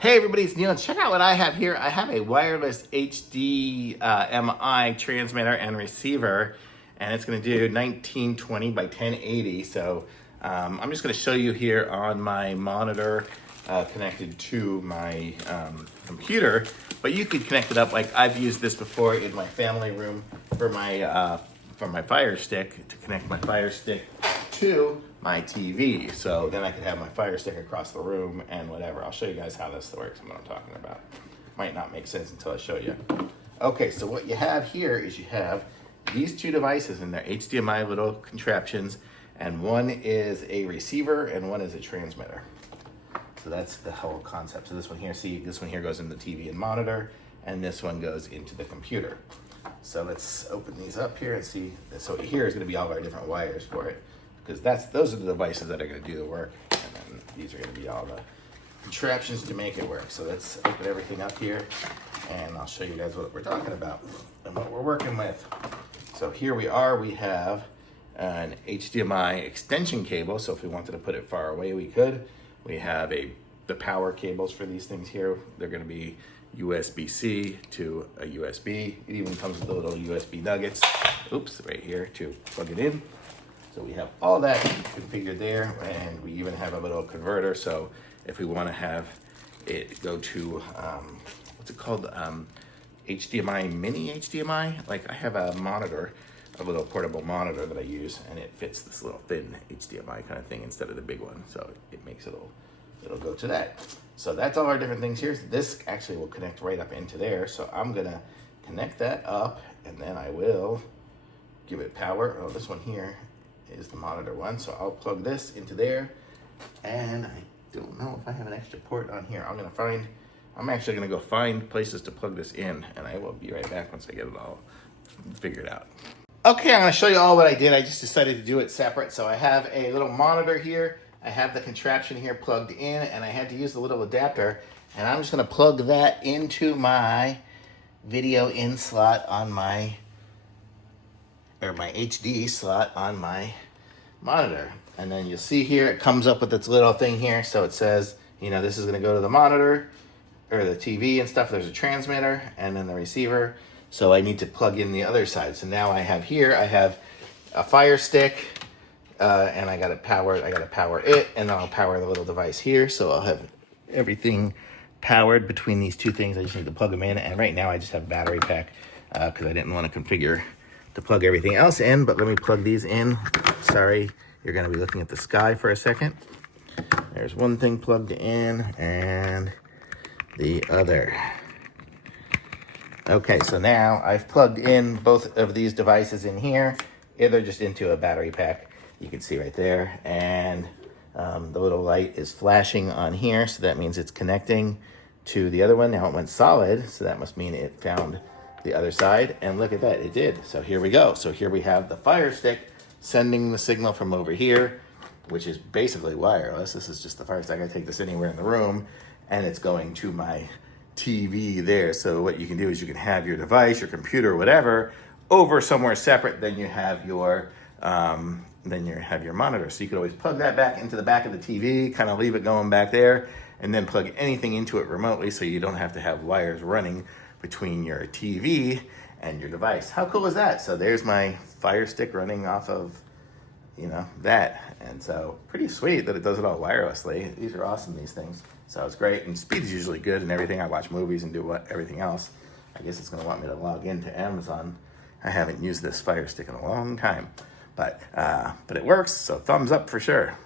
Hey everybody, it's Neil. Check out what I have here. I have a wireless HDMI transmitter and receiver, and it's going to do 1920 by 1080. So I'm just going to show you here on my monitor connected to my computer, but you could connect it up like I've used this before in my family room for my Fire Stick, to connect my Fire Stick to my TV. So then I could have my Fire Stick across the room and whatever. I'll show you guys how this works and what I'm talking about. Might not make sense until I show you. Okay, so what you have here is you have these two devices and they're HDMI little contraptions, and one is a receiver and one is a transmitter. So that's the whole concept. So this one here, see, this one here goes in the TV and monitor, and this one goes into the computer. So let's open these up here and see. So here is going to be all our different wires for it, because those are the devices that are going to do the work, and then these are going to be all the contraptions to make it work. So let's open everything up here, and I'll show you guys what we're talking about and what we're working with. So here we are. We have an HDMI extension cable, so if we wanted to put it far away, we could. We have the power cables for these things here. They're going to be USB-C to a USB. It even comes with the little USB nuggets, oops, right here to plug it in. So we have all that configured there, and we even have a little converter. So if we want to have it go to, what's it called? HDMI, mini HDMI. Like I have a monitor, a little portable monitor that I use, and it fits this little thin HDMI kind of thing instead of the big one. So it makes it'll go to that. So that's all our different things here. This actually will connect right up into there. So I'm gonna connect that up, and then I will give it power. Oh, this one here is the monitor one. So I'll plug this into there, and I don't know if I have an extra port on here. I'm actually gonna go find places to plug this in, and I will be right back once I get it all figured out. Okay, I'm gonna show you all what I did. I just decided to do it separate. So I have a little monitor here. I have the contraption here plugged in, and I had to use the little adapter, and I'm just gonna plug that into my video in slot on my HD slot on my monitor. And then you'll see here, it comes up with its little thing here. So it says, you know, this is gonna go to the monitor or the TV and stuff. There's a transmitter and then the receiver. So I need to plug in the other side. So now I have a Fire Stick, and I gotta power it, and then I'll power the little device here. So I'll have everything powered between these two things. I just need to plug them in. And right now I just have battery pack, because I didn't want to configure to plug everything else in, but let me plug these in. Sorry, you're gonna be looking at the sky for a second. There's one thing plugged in and the other. Okay, so now I've plugged in both of these devices in here. They're just into a battery pack. You can see right there, and the little light is flashing on here, so that means it's connecting to the other one. Now it went solid, so that must mean it found the other side, and look at that, it did. So here we go. So here we have the Fire Stick sending the signal from over here, which is basically wireless. This is just the Fire Stick. I can take this anywhere in the room, and it's going to my TV there. So what you can do is you can have your device, your computer, whatever, over somewhere separate than you have your monitor. So you could always plug that back into the back of the TV, kind of leave it going back there, and then plug anything into it remotely, so you don't have to have wires running between your TV and your device. How cool is that? So there's my Fire Stick running off of, you know, that. And so pretty sweet that it does it all wirelessly. These are awesome, these things. So it's great, and speed is usually good and everything. I watch movies and do everything else. I guess it's gonna want me to log into Amazon. I haven't used this Fire Stick in a long time, but it works, so thumbs up for sure.